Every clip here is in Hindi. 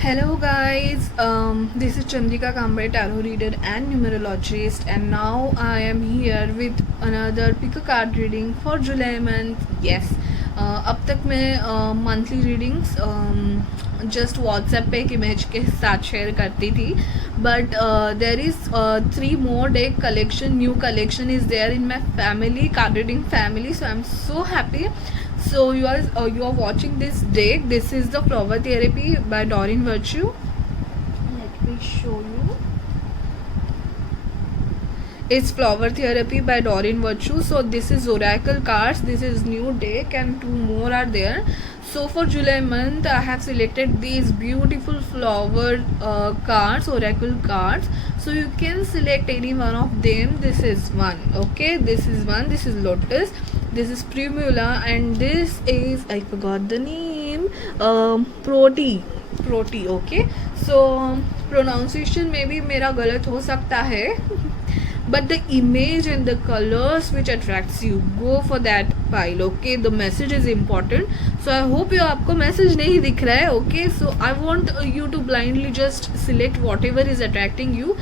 Hello guys, this is Chandrika Kamble, tarot reader and numerologist, and now I am here with another pick a card reading for July month. Yes, अब तक मैं मंथली रीडिंग्स जस्ट व्हाट्सएप पे एक इमेज के साथ शेयर करती थी, but there is 3 more deck collection, new collection is there in my family card reading family, so I'm so happy. So you are watching this deck. This is the Flower Therapy by Doreen Virtue. Let me show you. It's Flower Therapy by Doreen Virtue. So this is Oracle cards. This is new deck and 2 more are there. So for July month, I have selected these beautiful flower cards, Oracle cards. So you can select any one of them. This is one. Okay, this is one. This is Lotus. This is Primula, and this is, I forgot the name, Proti. Okay, so pronunciation में भी मेरा गलत हो सकता है, but the image and the colors which attracts you, go for that pile. Okay, the message is important, so I hope you आपको message नहीं दिख रहा है. Okay, so I want you to blindly just select whatever is attracting you.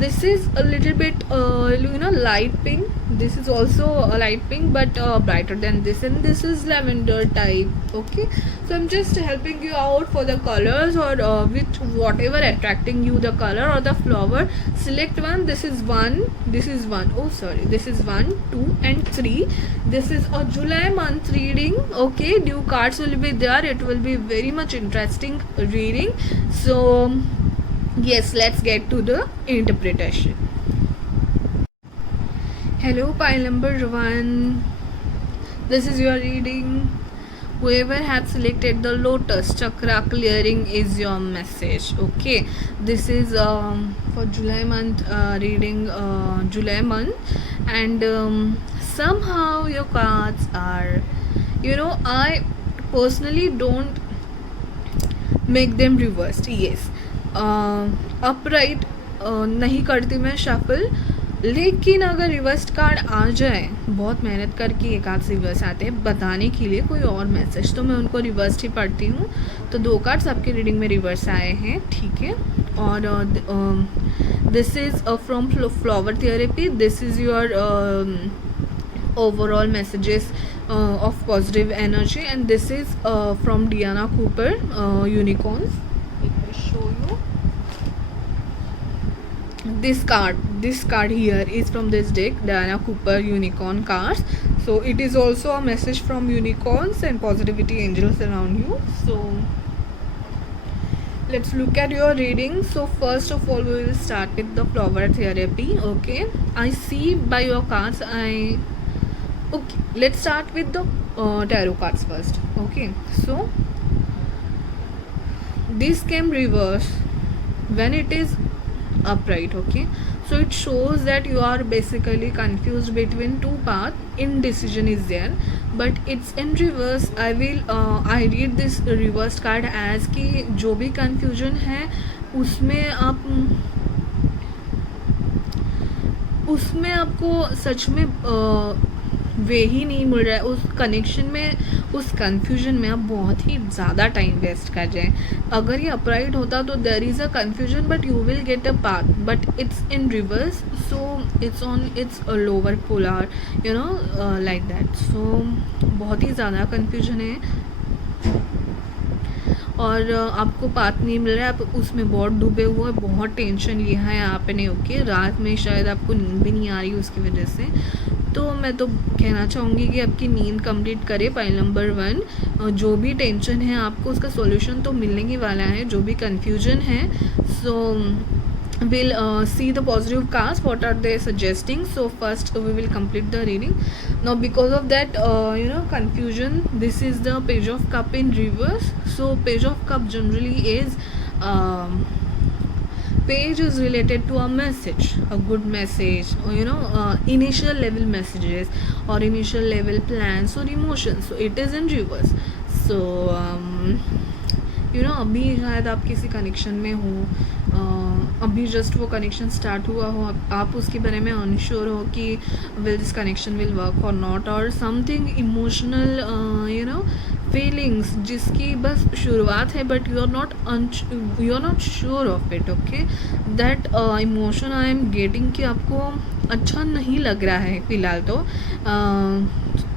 This is a little bit light pink. This is also a light pink, but brighter than this, and this is lavender type. Okay, so I'm just helping you out for the colors, or with whatever attracting you, the color or the flower. Select one. This is one. This is one. Oh sorry, this is 1, 2 and 3. This is a July month reading. Okay, new cards will be there. It will be very much interesting reading. So yes, let's get to the interpretation. Hello, pile number 1. This is your reading. Whoever has selected the Lotus chakra clearing is your message. Okay, this is for July month reading, July month, and somehow your cards are, I personally don't make them reversed. Yes, upright नहीं करती मैं शफल, लेकिन अगर रिवर्स कार्ड आ जाए, बहुत मेहनत करके एक आध से रिवर्स आते हैं बताने के लिए कोई और मैसेज, तो मैं उनको रिवर्स ही पढ़ती हूँ. तो 2 कार्ड्स आपके रीडिंग में रिवर्स आए हैं, ठीक है. और this is from flower therapy. This is your overall messages of positive energy, and this is from Diana Cooper, Unicorns. Let me show you. This card here is from this deck, Diana Cooper Unicorn cards. So it is also a message from unicorns and positivity angels around you. So let's look at your reading. So first of all, we will start with the flower therapy. Okay, I see by your cards, okay, let's start with the tarot cards first. Okay, so this came reverse when it is upright. Okay, so it shows that you are basically confused between 2 paths. Indecision is there, but it's in reverse. I read this reversed card as कि जो भी confusion है उसमें आपको सच में वे ही नहीं मिल रहा है. उस कनेक्शन में, उस कन्फ्यूजन में आप बहुत ही ज़्यादा टाइम वेस्ट कर जाएं. अगर ये अपराइट होता तो there is a confusion, but you will get a path, but it's in reverse, so it's on its lower polar, like that. So बहुत ही ज़्यादा कन्फ्यूजन है और आपको पाथ नहीं मिल रहा है. आप उसमें बहुत डूबे हुए, बहुत टेंशन लिया है आपने. ओके, रात में शायद आपको नींद भी नहीं आ रही उसकी वजह से. तो मैं तो कहना चाहूँगी कि आपकी नींद कंप्लीट करे पाइल नंबर 1. जो भी टेंशन है आपको उसका सॉल्यूशन तो मिलने ही वाला है, जो भी कन्फ्यूजन है. सो we'll see the positive cards, what are they suggesting. So first we will complete the reading. Now because of that confusion, this is the page of cup in reverse. So page of cup generally is page is related to a message, a good message, or initial level messages or initial level plans or emotions. So it is in reverse. So अभी शायद आप किसी कनेक्शन में हो, अभी जस्ट वो कनेक्शन स्टार्ट हुआ हो, आप उसके बारे में अनश्योर हो कि will this connection will work और नॉट, और समथिंग इमोशनल फीलिंग्स जिसकी बस शुरुआत है, but you are not sure of it, okay, that emotion I am getting कि आपको अच्छा नहीं लग रहा है फ़िलहाल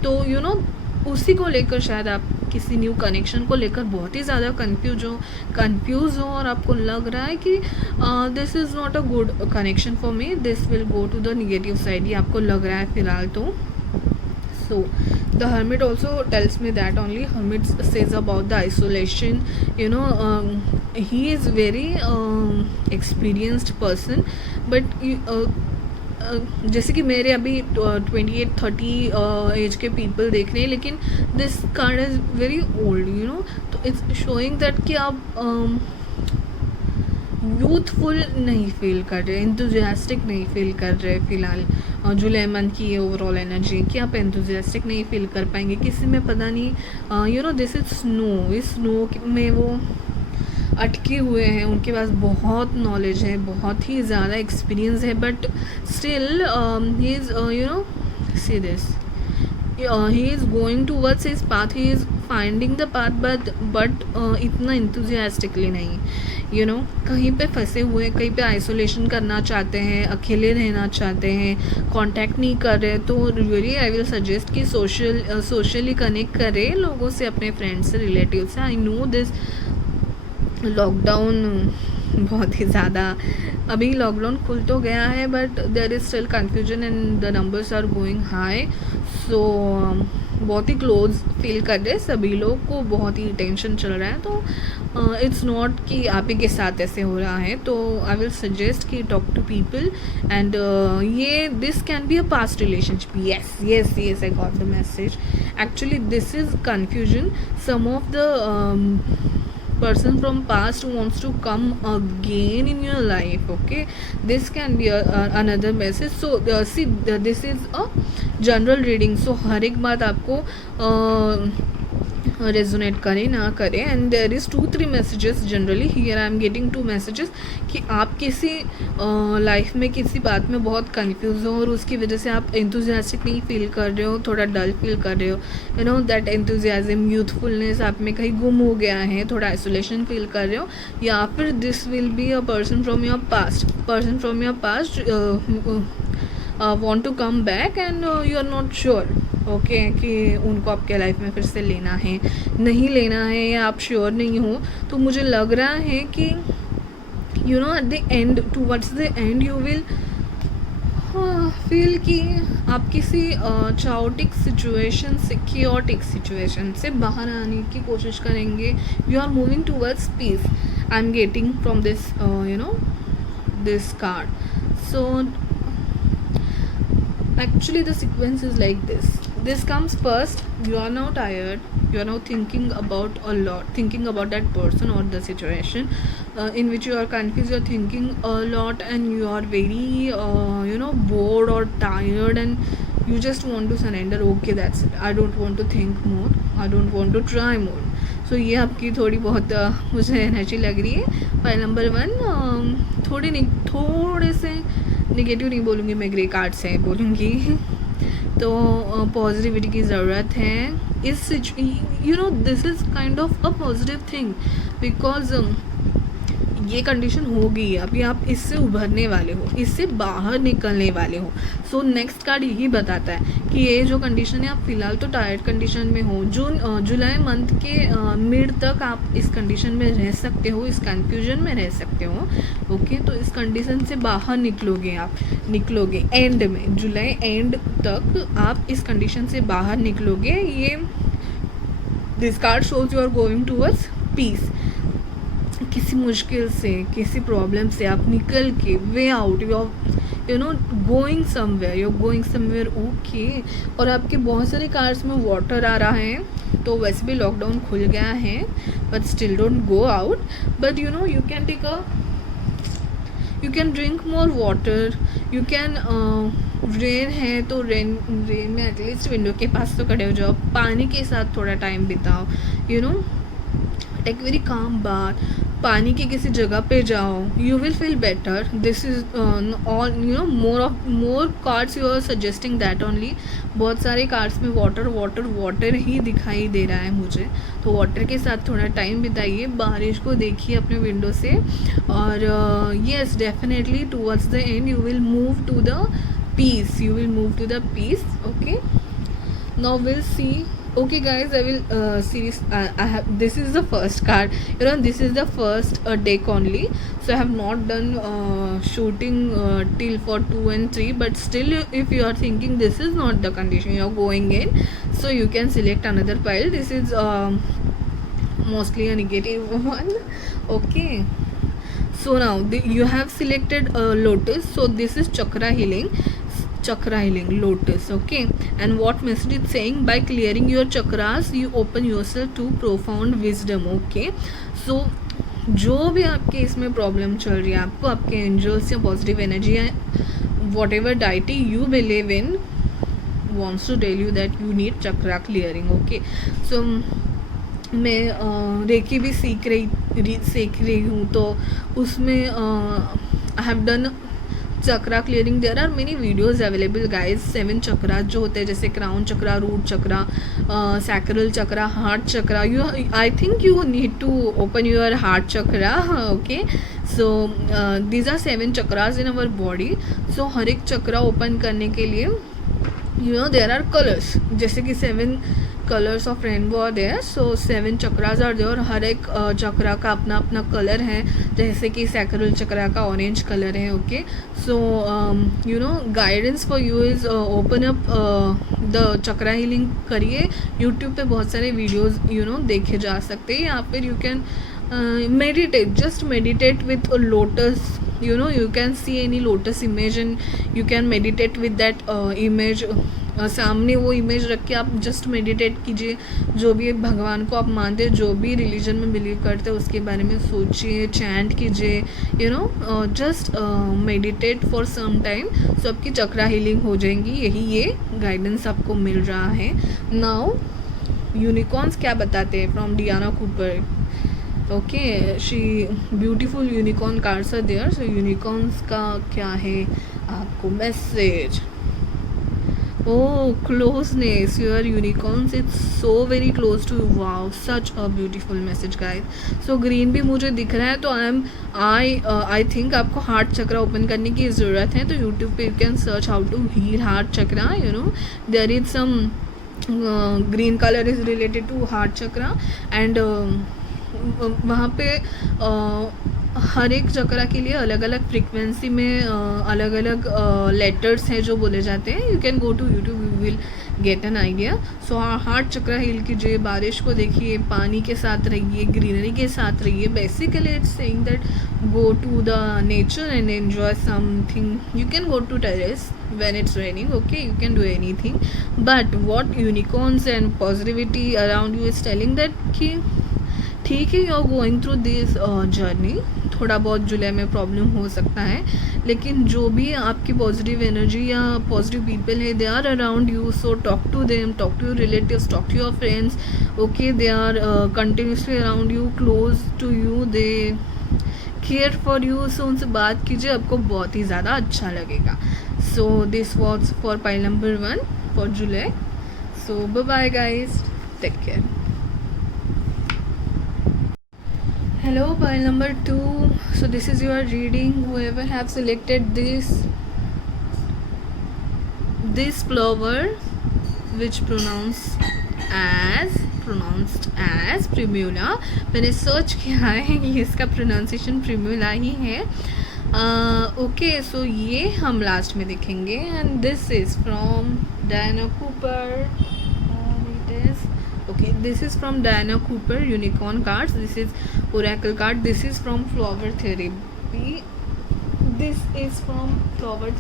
तो यू नो उसी को लेकर शायद आप किसी न्यू कनेक्शन को लेकर बहुत ही ज़्यादा कंफ्यूज हो और आपको लग रहा है कि this is not a good connection for me, this will go to the negative side, ये आपको लग रहा है फ़िलहाल तो. So the hermit also tells me that only. Hermit says about the isolation, you know, he is very experienced person, but जैसे कि मेरे अभी 28-30 एज के पीपल देख रहे हैं, लेकिन this card is very old, you know, तो इट्स शोइंग दैट कि आप यूथफुल नहीं फील कर रहे, एंथुजियास्टिक नहीं फील कर रहे फ़िलहाल. जुलाई मंथ की ये ओवरऑल एनर्जी कि आप एंथुजियास्टिक नहीं फील कर पाएंगे किसी में, पता नहीं, you know, this is snow, इस स्नो में वो अटके हुए हैं, उनके पास बहुत नॉलेज है, बहुत ही ज़्यादा एक्सपीरियंस है, but still he is, you know, see this, he is going towards his path, he is finding the path, but इतना enthusiastically नहीं, you know, कहीं पे फंसे हुए, कहीं पे आइसोलेशन करना चाहते हैं, अकेले रहना चाहते हैं, कांटेक्ट नहीं कर रहे, तो रियली आई विल सजेस्ट कि सोशली कनेक्ट करें लोगों से, अपने फ्रेंड्स से, रिलेटिव से. आई नो दिस लॉकडाउन बहुत ही ज़्यादा, अभी लॉकडाउन खुल तो गया है, but there is still confusion and the numbers are going high, so बहुत ही क्लोज फील कर रहे हैं सभी लोग को, बहुत ही टेंशन चल रहा है, तो इट्स नॉट कि आप ही के साथ ऐसे हो रहा है, तो आई विल सजेस्ट कि टॉक टू पीपल एंड ये this can be a past relationship. yes I got the message. Actually this is confusion, some of the person from past wants to come again in your life, okay, this can be another message. So see, this is a general reading, so हर एक बात आपको रेजोनेट करे ना करे, and there is 2-3 messages generally here. I am getting 2 messages कि आप किसी लाइफ में किसी बात में बहुत कंफ्यूज हो और उसकी वजह से आप एंथुजियास्टिक नहीं फील कर रहे हो, थोड़ा डल फील कर रहे हो, you know, that enthusiasm, youthfulness आप में कहीं गुम हो गया है, थोड़ा आइसोलेशन फील कर रहे हो, या फिर this will be a person from your past want to come back and you are not sure, okay, कि उनको आपके लाइफ में फिर से लेना है, नहीं लेना है, या आप श्योर नहीं हो. तो मुझे लग रहा है कि you know at the end, towards the end you will feel कि आप किसी चाओटिक सिचुएशन से, chaotic सिचुएशन से बाहर आने की कोशिश करेंगे. You are moving towards peace. I am getting from this, you know, this card. So actually the sequence is like this comes first, you are now tired, you are now thinking about that person or the situation in which you are confused, you are thinking a lot and you are very you know, bored or tired and you just want to surrender. Okay, that's it, I don't want to think more, I don't want to try more. So ये आपकी थोड़ी बहुत मुझे एनर्जी लग रही है. फाइल नंबर 1 थोड़े से निगेटिव नहीं बोलूँगी मैं, ग्रे कार्ड से बोलूँगी, तो पॉजिटिविटी की ज़रूरत है इस, you know, this is kind of a positive thing, because ये कंडीशन होगी, अभी आप इससे उभरने वाले हो, इससे बाहर निकलने वाले हो. सो नेक्स्ट कार्ड यही बताता है कि ये जो कंडीशन है, आप फ़िलहाल तो टायर्ड कंडीशन में हो, जुलाई मंथ के मिड तक आप इस कंडीशन में रह सकते हो, इस कन्फ्यूजन में रह सकते हो, ओके. तो इस कंडीशन से बाहर निकलोगे एंड में, जुलाई एंड तक आप इस कंडीशन से बाहर निकलोगे. ये this card shows you are going towards peace. किसी मुश्किल से, किसी प्रॉब्लम से आप निकल के way out, you know, going somewhere, okay. और आपके बहुत सारे कार्ड्स में वाटर आ रहा है, तो वैसे भी लॉकडाउन खुल गया है, but still don't go out, but you no, you can drink more water, you can, rain है तो रेन में एटलीस्ट विंडो के पास तो खड़े हो जाओ, पानी के साथ थोड़ा टाइम बिताओ, you know, take very calm bath, पानी की किसी जगह पे जाओ, you will feel better. This is all more cards you are suggesting that only. बहुत सारे कार्ड्स में वाटर वाटर वाटर ही दिखाई दे रहा है मुझे, तो वाटर के साथ थोड़ा टाइम बिताइए, बारिश को देखिए अपने विंडो से. और yes, definitely towards the end you will move to the peace, you will move to the peace. Okay, now we'll see. Okay guys, I will series I have, this is the first card, this is the first deck only, so I have not done shooting till for 2 and 3, but still if you are thinking this is not the condition you are going in, so you can select another pile. This is mostly a negative one. Okay, so now you have selected lotus, so this is chakra healing lotus. Okay, and what message is saying? By clearing your chakras you open yourself to profound wisdom. Okay, so जो भी आपके इसमें प्रॉब्लम चल रही है, आपको आपके एंजल्स या पॉजिटिव एनर्जी या what ever deity you believe in wants to tell you that you need chakra clearing. Okay, so मैं रेकी भी सीख रही हूँ, तो उसमें I have done chakra clearing. There are many videos available guys. 7 chakra जो होते हैं, जैसे crown chakra, root chakra, sacral chakra, heart chakra. You I think you need to open your heart chakra. Okay, so these are 7 chakras in our body. So हर एक चक्रा ओपन करने के लिए देयर आर कलर्स, जैसे कि 7 colours of rainbow are there. So 7 chakras are there, और हर एक चक्रा का अपना अपना कलर है. जैसे कि सैक्रल चक्रा का ऑरेंज कलर है. Okay, so guidance for you is open up the chakra healing करिए. यूट्यूब पे बहुत सारे वीडियोज़ देखे जा सकते हैं. या फिर you can meditate, just meditate with a lotus. You can see any lotus image and you can meditate with that image. सामने वो इमेज रख के आप जस्ट मेडिटेट कीजिए. जो भी भगवान को आप मानते हैं, जो भी रिलीजन में बिलीव करते हैं, उसके बारे में सोचिए, चैंट कीजिए, just meditate for some time. So आपकी चक्रा हीलिंग हो जाएंगी. यही ये गाइडेंस आपको मिल रहा है. नाउ यूनिकॉर्न्स क्या बताते हैं from Diana Cooper. Okay, she beautiful unicorn cards are there. So unicorns का क्या है आपको message? Oh, closeness, your unicorns, it's so very close to you. Wow, such a beautiful message guys. So green भी मुझे दिख रहा है, तो I think आपको हार्ट चक्रा ओपन करने की ज़रूरत है. तो YouTube पे you can search how to heal heart chakra. There is some green color is related to heart chakra, and वहाँ पे हर एक चक्रा के लिए अलग अलग फ्रीक्वेंसी में अलग अलग लेटर्स हैं जो बोले जाते हैं. You can go to YouTube, you will get an idea. So heart chakra heal कीजिए, बारिश को देखिए, पानी के साथ रहिए, ग्रीनरी के साथ रहिए. Basically it's saying that go to the nature and enjoy something. You can go to terrace when it's raining. Okay, you can do anything, but what unicorns and positivity around you is telling that कि ठीक है, you are going through this journey. थोड़ा बहुत जुलाई में प्रॉब्लम हो सकता है, लेकिन जो भी आपकी पॉजिटिव एनर्जी या पॉजिटिव पीपल है, they are around you. So talk to them, talk to your relatives, talk to your friends. Okay, they are continuously around you, close to you, they care for you. So उनसे बात कीजिए, आपको बहुत ही ज़्यादा अच्छा लगेगा. So this was for pile number 1 for July. So bye bye guys, take care. Hello, pile number 2. So this is your reading. Whoever have selected this flower, which pronounced as primula. मैंने सर्च किया है कि इसका प्रोनाउंसिएशन प्रिम्यूला ही है. ओके, सो ये हम लास्ट में देखेंगे. And this is from Diana Cooper. Okay, this is from Diana Cooper unicorn cards. This is oracle card. This is from flower therapy. This is from flower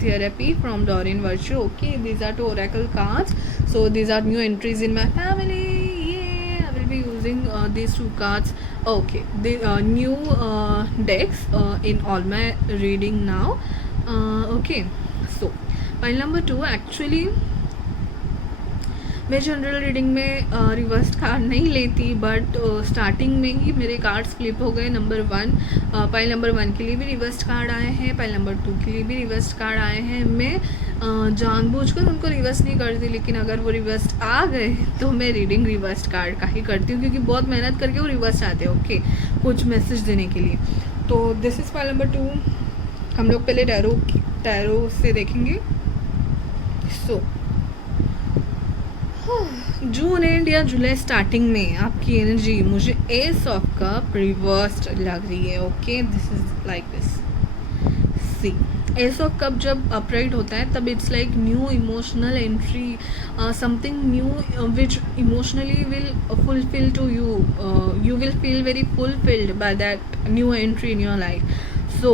therapy from Doreen Virtue. Okay, these are 2 oracle cards. So these are new entries in my family. Yeah, I will be using these 2 cards. Okay, the new decks in all my reading now. Okay, so pile number 2 actually मैं जनरल रीडिंग में रिवर्स्ड कार्ड नहीं लेती, बट स्टार्टिंग में ही मेरे कार्ड्स फ्लिप हो गए। नंबर 1 पाइल नंबर 1 के लिए भी रिवर्स्ड कार्ड आए हैं, पाइल नंबर 2 के लिए भी रिवर्स्ड कार्ड आए हैं। मैं जानबूझकर उनको रिवर्स नहीं करती, लेकिन अगर वो रिवर्स्ड आ गए तो मैं रीडिंग रिवर्स्ड कार्ड का ही करती हूँ, क्योंकि बहुत मेहनत करके वो रिवर्स आते हैं ओके कुछ मैसेज देने के लिए। तो दिस इज़ पाइल नंबर 2। हम लोग पहले टैरो से देखेंगे। सो जून एंड या जुलाई स्टार्टिंग में आपकी एनर्जी मुझे एस ऑफ कप रिवर्स्ड लग रही है okay. This is like this, see ace of cup जब अपराइट होता है तब it's like new emotional entry, something new which emotionally will fulfill to you, you will feel very fulfilled by that new entry in your life. So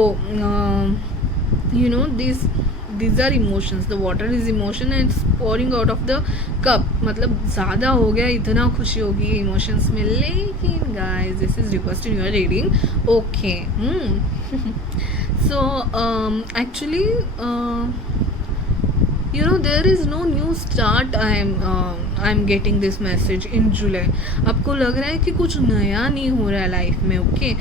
you know these are emotions, the water is emotion and it's pouring out of the cup, मतलब ज़्यादा हो गया, इतना खुशी होगी इमोशंस में। लेकिन guys this is reversed in your reading okay. So actually you know there is no new start. I'm getting this message in July. आपको लग रहा है कि कुछ नया नहीं हो रहा है लाइफ में ओके।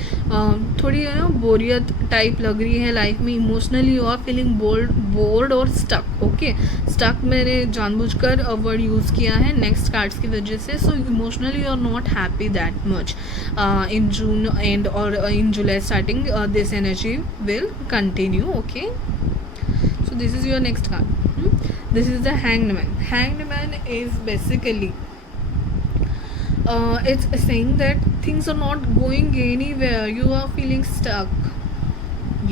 थोड़ी है ना बोरियत टाइप लग रही है लाइफ में, emotionally you are feeling bored और स्टक ओके। स्टक मैंने जानबूझकर वर्ड यूज़ किया है नेक्स्ट कार्ड्स की वजह से। So emotionally you are not happy that much in June and और in July starting this energy will continue okay. So this is your next card. This is the Hanged Man. Hanged Man is basically it's saying that things are not going anywhere. You are feeling stuck.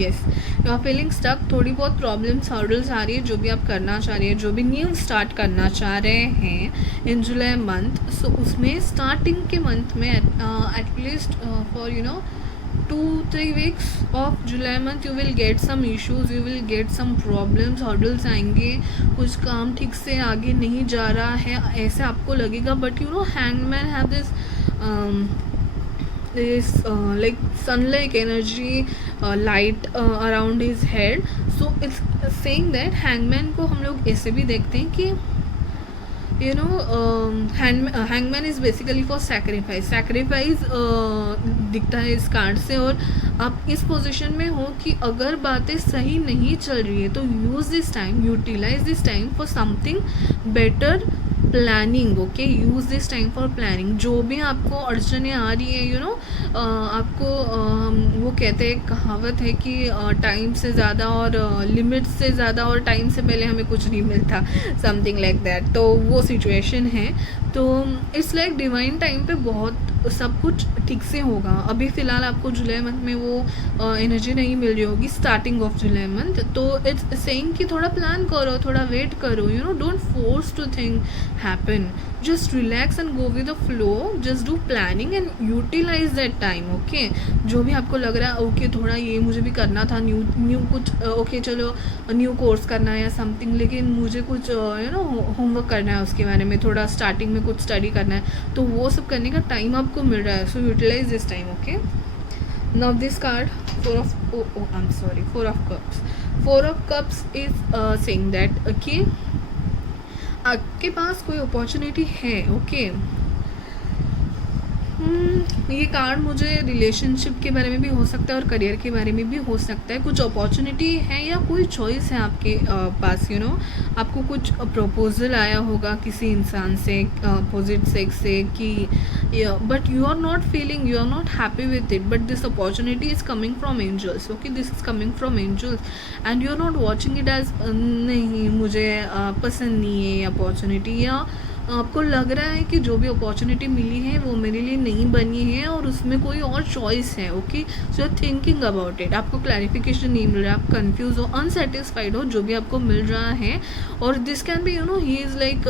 Yes, you are feeling stuck. थोड़ी बहुत प्रॉब्लम्स हर्डल्स आ रही है जो भी आप करना चाह रही है, जो भी न्यू स्टार्ट करना चाह रहे हैं इन जुलाई मंथ। सो उसमें स्टार्टिंग के मंथ में at least for you know 2-3 weeks of July month you will get some issues, you will get some problems, hurdles आएंगे, कुछ काम ठीक से आगे नहीं जा रहा है ऐसे आपको लगेगा। But you no hangman have this like sun-like energy, light around his head. So it's saying that hangman को हम लोग ऐसे भी देखते हैं कि you know hangman is basically for sacrifice दिखता है इस कार्ड से। और आप इस पोजीशन में हो कि अगर बातें सही नहीं चल रही है तो use this time, utilize this time for something better planning okay. Use this time for planning. जो भी आपको अड़चनें आ रही है यू नो आपको वो कहते हैं, कहावत है कि टाइम से ज़्यादा और लिमिट से ज़्यादा और टाइम से पहले हमें कुछ नहीं मिलता, समथिंग लाइक दैट। तो वो सिचुएशन है। तो इट्स लाइक डिवाइन टाइम पे बहुत सब कुछ ठीक से होगा। अभी फ़िलहाल आपको जुलाई मंथ में वो एनर्जी नहीं मिल रही होगी स्टार्टिंग ऑफ जुलाई मंथ। तो इट्स सेइंग कि थोड़ा प्लान करो, थोड़ा वेट करो, you know don't force to think happen, just relax and go with the flow, just do planning and utilize that time okay. जो भी आपको लग रहा है ओके थोड़ा ये मुझे भी करना था, न्यू कुछ ओके चलो न्यू कोर्स करना है या समथिंग, लेकिन मुझे कुछ यू नो होमवर्क करना है उसके बारे में, थोड़ा स्टार्टिंग में कुछ स्टडी करना है, तो वो सब करने का टाइम आपको मिल रहा है। So utilize this time okay. Now this card four of cups is saying that okay आपके पास कोई अपॉर्चुनिटी है ओके। ये कार्ड मुझे रिलेशनशिप के बारे में भी हो सकता है और करियर के बारे में भी हो सकता है। कुछ अपॉर्चुनिटी है या कोई चॉइस है आपके पास, यू नो आपको कुछ प्रपोजल आया होगा किसी इंसान से अपोजिट सेक्स से कि but you are not feeling, you are not happy with it, but this opportunity is coming from angels okay. This is coming from angels and you are not watching it as नहीं मुझे पसंद नहीं है अपॉर्चुनिटी, या आपको लग रहा है कि जो भी अपॉर्चुनिटी मिली है वो मेरे लिए नहीं बनी है और उसमें कोई और चॉइस है okay. So you are thinking about it, आपको क्लैरिफिकेशन नहीं मिल रहा, आप कंफ्यूज हो, अनसेटिस्फाइड हो जो भी आपको मिल रहा है। और this can be you know he is like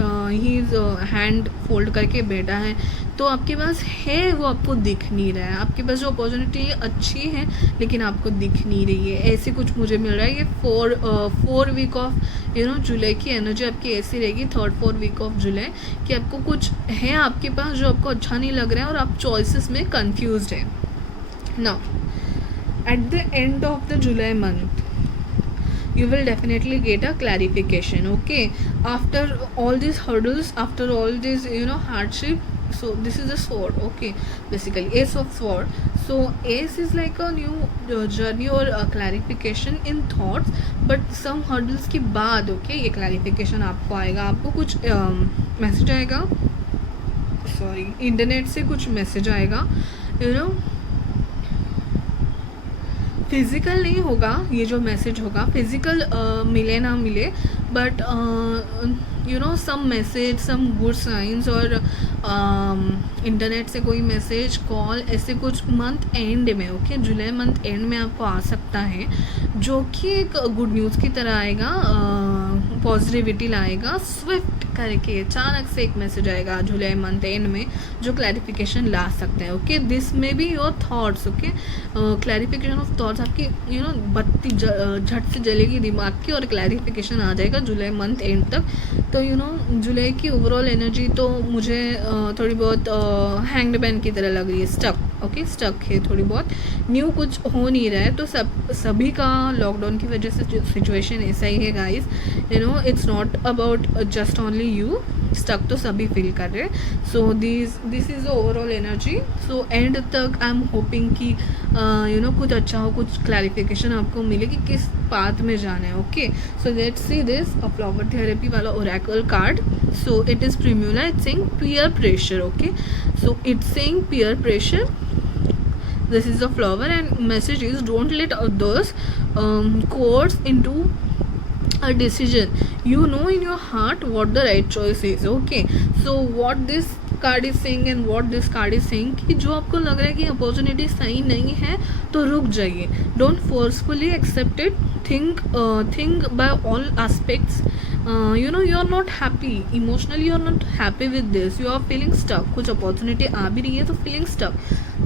he is hand fold करके बैठा है, तो आपके पास है वो आपको दिख नहीं रहा है। आपके पास जो अपॉर्चुनिटी अच्छी है लेकिन आपको दिख नहीं रही है, ऐसे कुछ मुझे मिल रहा है। ये 4 वीक ऑफ यू नो जुलाई की एनर्जी आपकी ऐसी रहेगी, 3rd-4 वीक ऑफ जुलाई, कि आपको कुछ है आपके पास जो आपको अच्छा नहीं लग रहा है और आप चॉइसेस में कंफ्यूज्ड है। Now at the and of the July month you will definitely get a clarification. Okay, after all these hurdles, after all this hardship, so this is a sword. Okay, basically ace of sword. So ace is like a new journey or a clarification in thoughts, but some hurdles के बाद okay ये clarification आपको आएगा. आपको कुछ मैसेज आएगा, सॉरी इंटरनेट से कुछ मैसेज आएगा, फिज़िकल नहीं होगा ये जो मैसेज होगा, फिज़िकल मिले ना मिले, but some message, some good signs, और इंटरनेट से कोई मैसेज, कॉल, ऐसे कुछ मंथ एंड में. ओके, जुलाई मंथ एंड में आपको आ सकता है, जो कि एक गुड न्यूज़ की तरह आएगा, पॉजिटिविटी लाएगा. स्विफ्ट करके अचानक से एक मैसेज आएगा जुलाई मंथ एंड में जो क्लैरिफिकेशन ला सकते हैं. ओके, दिस में be your thoughts. Okay, clarification of thoughts आपकी बत्ती झट से जलेगी दिमाग की, और क्लैरिफिकेशन आ जाएगा जुलाई मंथ एंड तक. तो जुलाई की ओवरऑल एनर्जी तो मुझे थोड़ी बहुत हैंग्ड मैन की तरह लग रही है, स्टक. ओके, स्टक है थोड़ी बहुत, न्यू कुछ हो नहीं रहा है. तो सभी का लॉकडाउन की वजह से सिचुएशन ऐसा ही है guys. It's not about just only you, stuck तो सभी फील कर रहे हैं. So this is the overall energy. So end तक आई एम होपिंग कि कुछ अच्छा हो, कुछ क्लैरिफिकेशन आपको मिले कि किस पाथ में जाना है. Okay, so let's see this a flower therapy वाला oracle card. So it is primula, it's saying peer pressure. Okay, so it's saying peer pressure. This is a flower, and message is don't let others coerce into a decision. You know in your heart what the right choice is. Okay, so what this card is saying and what this card is saying कि जो आपको लग रहा है कि अपॉर्चुनिटी सही नहीं है तो रुक जाइए. Don't forcefully accept it. think by all aspects. You are not happy emotionally, you are not happy with this, you are feeling stuck. कुछ अपॉर्चुनिटी आ भी रही है तो feeling stuck.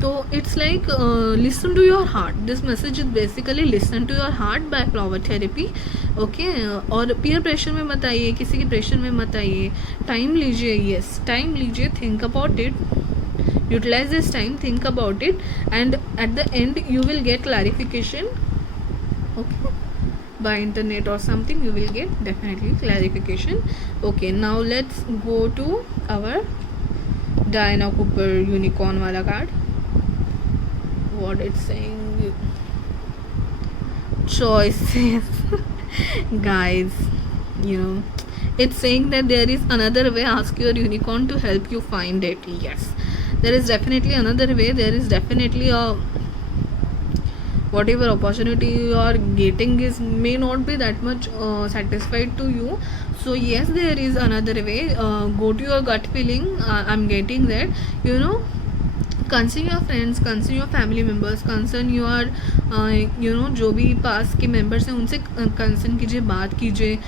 तो it's like listen to your heart. This message is basically listen to your heart by flower therapy. Okay, और पीयर प्रेशर में मत आइए, किसी के प्रेशर में मत आइए. टाइम लीजिए, यस टाइम लीजिए, think about it, utilize this time, think about it, and at the end you will get clarification. Okay, by internet or something you will get definitely clarification. Okay, now let's go to our Diana Cooper unicorn wala card. What it's saying, choices. Guys, it's saying that there is another way. Ask your unicorn to help you find it. Yes, there is definitely another way. There is definitely a whatever opportunity you are getting is may not be that much satisfied to you. So yes, there is another way. Go to your gut feeling. I'm getting that. Concern your friends, concern your family members, concern your जो भी पास के मेंबर्स हैं उनसे कंसर्न कीजिए, बात कीजिए.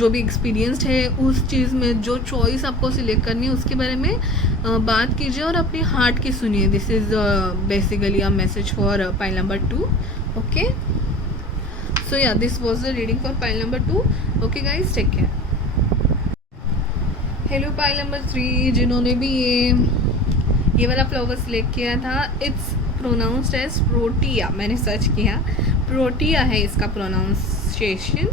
जो भी एक्सपीरियंस्ड है उस चीज़ में, जो चॉइस आपको सिलेक्ट करनी है उसके बारे में बात कीजिए और अपने हार्ट की सुनिए. This is basically a message for pile number 2. Okay, so yeah this was the reading for pile number 2. Okay guys, take care. Hello pile number 3, जिन्होंने भी ये वाला फ्लावर सिलेक्ट किया था, इट्स प्रोनाउंस्ड एज प्रोटिया. मैंने सर्च किया, प्रोटिया है इसका प्रोनाउंसिएशन,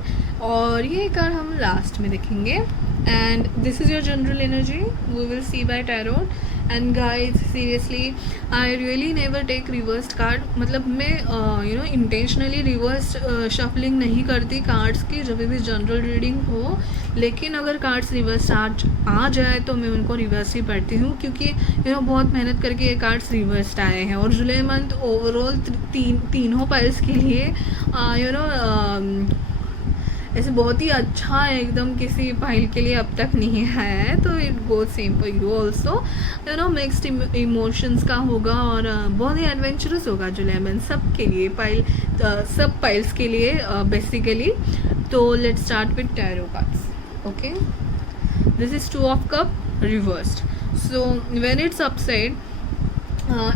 और ये कार्ड हम लास्ट में देखेंगे. And this is your general energy, we will see by tarot. And guys, seriously I really never take reversed card. मतलब मैं इंटेंशनली रिवर्स्ड शफलिंग नहीं करती कार्ड्स की जब भी जनरल रीडिंग हो. लेकिन अगर कार्ड्स रिवर्स आ जाए तो मैं उनको रिवर्स ही पढ़ती हूँ, क्योंकि बहुत मेहनत करके ये कार्ड्स रिवर्स्ड आए हैं. और जुलाई मंथ ओवरऑल तीनों पाइल्स के लिए ऐसे बहुत ही अच्छा है एकदम. किसी पाइल के लिए अब तक नहीं आया है, तो it go same for you also. Mixed emotions का होगा और बहुत ही एडवेंचरस होगा जुलाई मंथ सब के लिए, सब पाइल्स के लिए बेसिकली. तो let's start with tarot cards. Okay, this is 2 of Cups reversed. So when it's upside,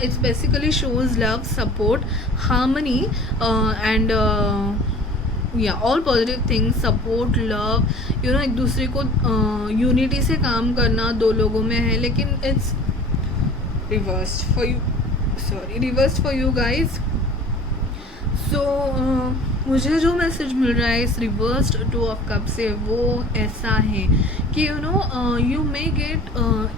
it's basically shows love, support, harmony, and all positive things. Support, love, एक दूसरे को यूनिटी से काम करना 2 लोगों में है. लेकिन it's reversed for you guys. So मुझे जो मैसेज मिल रहा है इस रिवर्स्ड टू ऑफ कप से वो ऐसा है कि you may get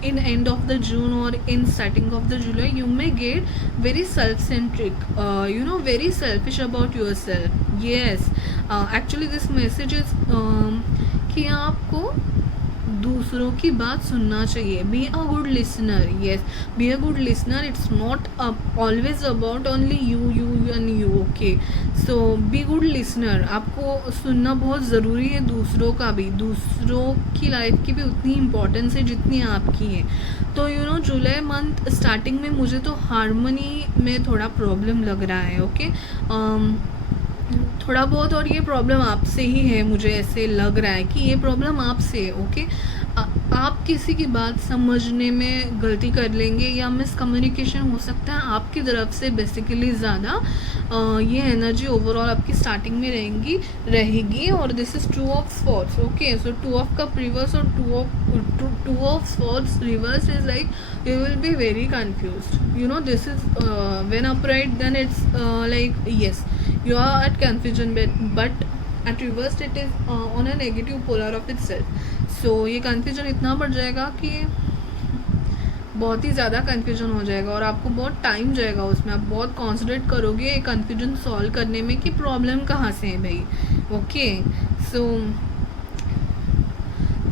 in end of the June और in starting of the July you may get very self centric, very selfish about yourself. Yes, actually this message is कि आपको दूसरों की बात सुनना चाहिए. Be a good listener. Yes, be a good listener. It's not always about only you and you. Okay, so be good listener. आपको सुनना बहुत ज़रूरी है, दूसरों का भी. दूसरों की लाइफ की भी उतनी इम्पोर्टेंस है जितनी आपकी है. तो जुलाई मंथ स्टार्टिंग में मुझे तो हारमोनी में थोड़ा प्रॉब्लम लग रहा है. ओके, थोड़ा बहुत, और ये प्रॉब्लम आपसे ही है. मुझे ऐसे लग रहा है कि ये प्रॉब्लम आपसे है. ओके, आप किसी की बात समझने में गलती कर लेंगे या मिसकम्युनिकेशन हो सकता है आपकी तरफ से बेसिकली ज़्यादा. ये एनर्जी ओवरऑल आपकी स्टार्टिंग में रहेगी. और this is two of swords. Okay, so two of cup reverse और two of swords reverse is like you will be very confused. This is when upright, then it's like yes, you are at confusion, but at reversed it is on a negative polar of itself. So ये confusion इतना बढ़ जाएगा कि बहुत ही ज़्यादा कन्फ्यूजन हो जाएगा और आपको बहुत टाइम जाएगा उसमें. आप बहुत कॉन्सनट्रेट करोगे ये कन्फ्यूजन सॉल्व करने में कि प्रॉब्लम कहाँ से है भाई. ओके, सो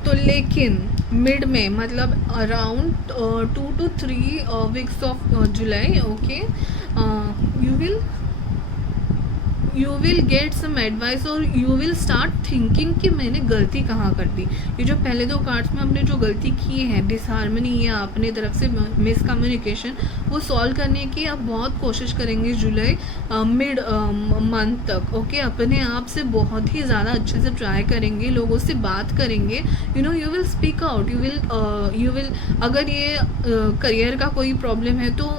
तो लेकिन मिड में, मतलब अराउंड 2 to 3 वीक्स ऑफ जुलाई, okay, you will get some advice और यू विल स्टार्ट थिंकिंग कि मैंने गलती कहाँ कर दी. ये जो पहले 2 कार्ड्स में हमने जो गलती की है, डिसहार्मनी या अपने तरफ से मिसकम्युनिकेशन, वो सॉल्व करने की आप बहुत कोशिश करेंगे जुलाई मिड मंथ तक. ओके, अपने आप से बहुत ही ज़्यादा अच्छे से ट्राई करेंगे, लोगों से बात करेंगे. You will speak out. You will अगर ये करियर का कोई प्रॉब्लम है तो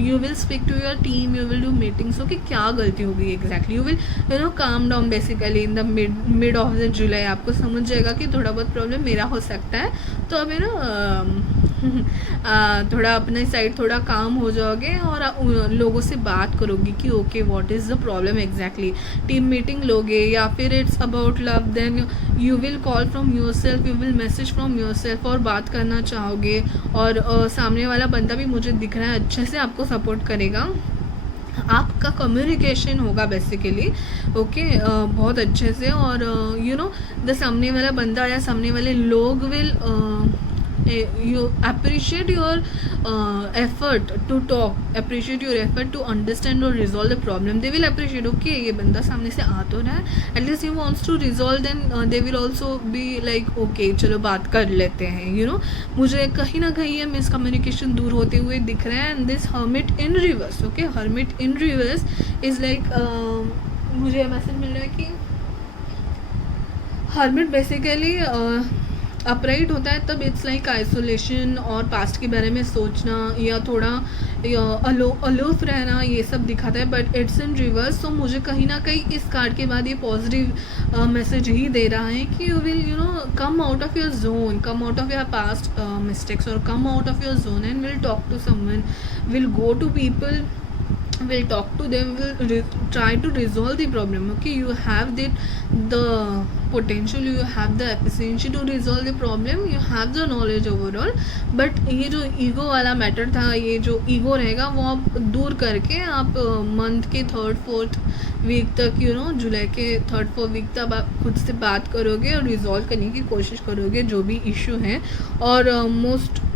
you will speak to your team, you will do meetings. Okay, क्या गलती हो गई exactly. You will calm down basically in the mid of the जुलाई. आपको समझ जाएगा कि थोड़ा बहुत प्रॉब्लम मेरा हो सकता है, तो अब थोड़ा अपने साइड थोड़ा काम हो जाओगे और लोगों से बात करोगे कि okay what is the problem exactly. Team meeting लोगे या फिर it's about love, then you will call from your self, you will message from your self और बात करना चाहोगे. और सामने वाला बंदा भी मुझे दिख रहा है अच्छे से आपको सपोर्ट करेगा. आपका कम्युनिकेशन होगा बेसिकली. ओके, बहुत अच्छे से. और द सामने वाला बंदा या सामने वाले लोग will you appreciate your effort to talk, appreciate your effort to understand or resolve the problem. They will appreciate, okay, ये बंदा सामने से आ तो रहा है, at least he wants to resolve. Then they will also be like okay, चलो बात कर लेते हैं. मुझे कहीं ना कहीं ये मिसकम्युनिकेशन दूर होते हुए दिख रहा है. And this hermit in reverse, okay, hermit in reverse is like मुझे मैसेज मिल रहा है कि hermit बेसिकली अपराइट होता है तब इट्स लाइक आइसोलेशन और पास्ट के बारे में सोचना या थोड़ा अलूफ रहना, ये सब दिखाता है. But it's in reverse. तो मुझे कहीं ना कहीं इस कार्ड के बाद ये पॉजिटिव मैसेज ही दे रहा है कि you will come out of your zone, come out of your past mistakes और come out of your zone and will talk to someone, will go to people, will talk to them, will try to resolve the problem. Okay, you have the potential, you have the efficiency to resolve the problem, you have the knowledge overall. but ये जो ईगो वाला मैटर था, ये जो ईगो रहेगा वो आप दूर करके आप मंथ के 3rd 4th वीक तक जुलाई के 3rd 4th वीक तक आप खुद से बात करोगे और रिजॉल्व करने की कोशिश करोगे जो भी इशू है. और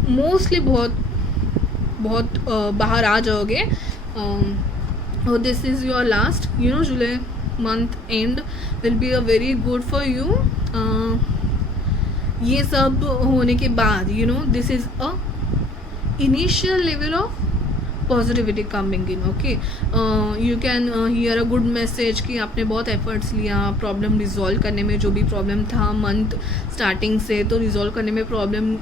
मोस्टली बहुत बाहर आ जाओगे. This is your last, July month end will be a very good for you. ये सब होने के बाद this is a initial level of positivity coming in. Okay, you can hear a good message कि आपने बहुत एफर्ट्स लिया प्रॉब्लम रिजॉल्व करने में. जो भी प्रॉब्लम था मंथ स्टार्टिंग से तो रिजॉल्व करने में प्रॉब्लम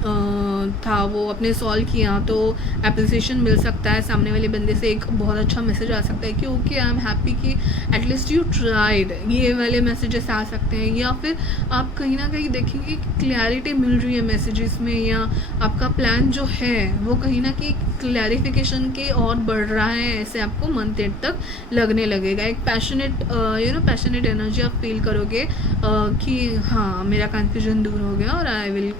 था वो आपने सॉल्व किया, तो अप्रिसिएशन मिल सकता है. सामने वाले बंदे से एक बहुत अच्छा मैसेज आ सकता है कि ओके आई एम हैप्पी कि एटलीस्ट यू ट्राइड. ये वाले मैसेजेस आ सकते हैं. या फिर आप कहीं ना कहीं देखेंगे कि क्लैरिटी मिल रही है मैसेजेस में, या आपका प्लान जो है वो कहीं ना कहीं क्लैरिफिकेशन के और बढ़ रहा है, ऐसे आपको मंथ एंड तक लगने लगेगा। एक पैशनेट पैशनेट एनर्जी आप फील करोगे कि हाँ मेरा कन्फ्यूजन दूर हो गया और I will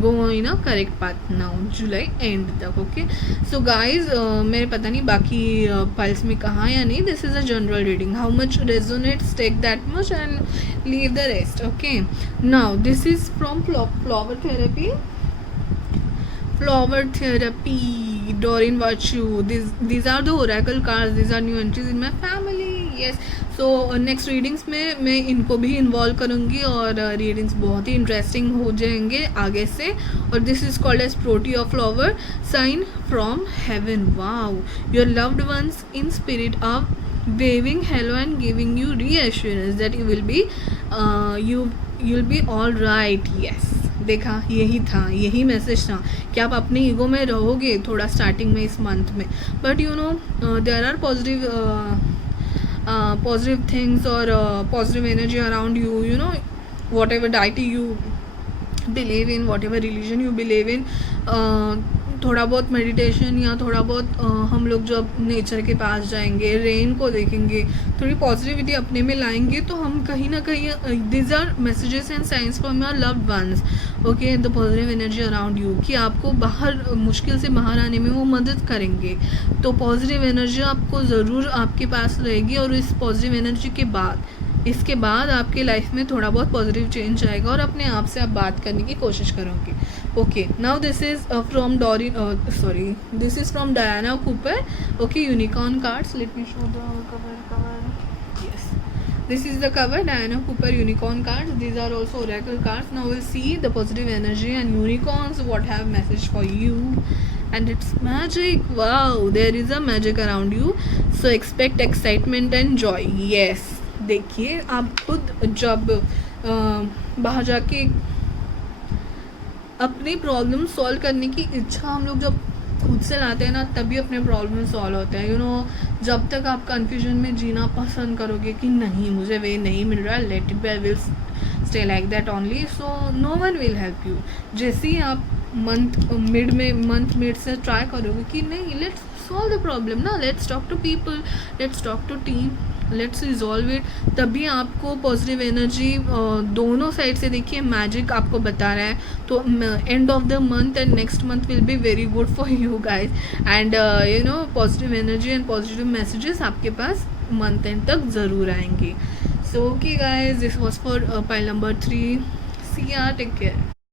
go in a correct path now जुलाई एंड तक। ओके सो गाइज मेरे पता नहीं बाकी पाइल्स में कहाँ या नहीं, this is a general reading, how much resonates take that much and leave the rest. Okay now this is from flower therapy, flower therapy, Doreen Virtue. These are the oracle cards, these are new entries in my family. Yes, so next readings में मैं इनको भी इन्वॉल्व करूँगी और रीडिंग्स बहुत ही इंटरेस्टिंग हो जाएंगे आगे से। और this is called as protea of flower sign from heaven. Wow, your loved ones in spirit of waving hello and giving you reassurance that you will be you'll be all right. Yes, देखा, यही था, यही मैसेज था कि आप अपने ईगो में रहोगे थोड़ा स्टार्टिंग में इस मंथ में, but you know there are positive things और positive energy around you, you know whatever deity you believe in, whatever religion you believe in, थोड़ा बहुत मेडिटेशन या थोड़ा बहुत हम लोग जब नेचर के पास जाएंगे, रेन को देखेंगे, थोड़ी पॉजिटिविटी अपने में लाएंगे, तो हम कहीं ना कहीं this are messages and signs from your loved ones. Okay, the positive energy around you कि आपको बाहर मुश्किल से बाहर आने में वो मदद करेंगे। तो पॉजिटिव एनर्जी आपको ज़रूर आपके पास रहेगी और इस पॉजिटिव एनर्जी के बाद इसके बाद आपके लाइफ में थोड़ा बहुत पॉजिटिव चेंज आएगा और अपने आप से आप बात करने की कोशिश करोगे। Okay, now this is from this is from Diana Cooper. Okay, unicorn cards, let me show the cover. Yes, this is the cover, Diana Cooper unicorn cards. These are also oracle cards. Now we'll see the positive energy and unicorns what have message for you, and it's magic. Wow, there is a magic around you, so expect excitement and joy. Yes, देखिए आप खुद जब बाहर जाके अपनी प्रॉब्लम सॉल्व करने की इच्छा हम लोग जब खुद से लाते हैं ना, तभी अपने प्रॉब्लम सॉल्व होते हैं। यू नो, जब तक आप कन्फ्यूजन में जीना पसंद करोगे कि नहीं मुझे वे नहीं मिल रहा, let it be, I will stay like that only, so no one will help you. जैसे ही आप मंथ मिड से ट्राई करोगे कि नहीं, लेट्स सॉल्व द प्रॉब्लम ना, let's talk to people, let's talk to team, let's resolve it, तभी आपको पॉजिटिव एनर्जी दोनों साइड से देखिए मैजिक आपको बता रहा है। तो and of the month and next month will be very good for you guys, and you know positive energy and positive messages आपके पास मंथ एंड तक ज़रूर आएंगे। So okay guys, this was for pile number 3. See ya, take care.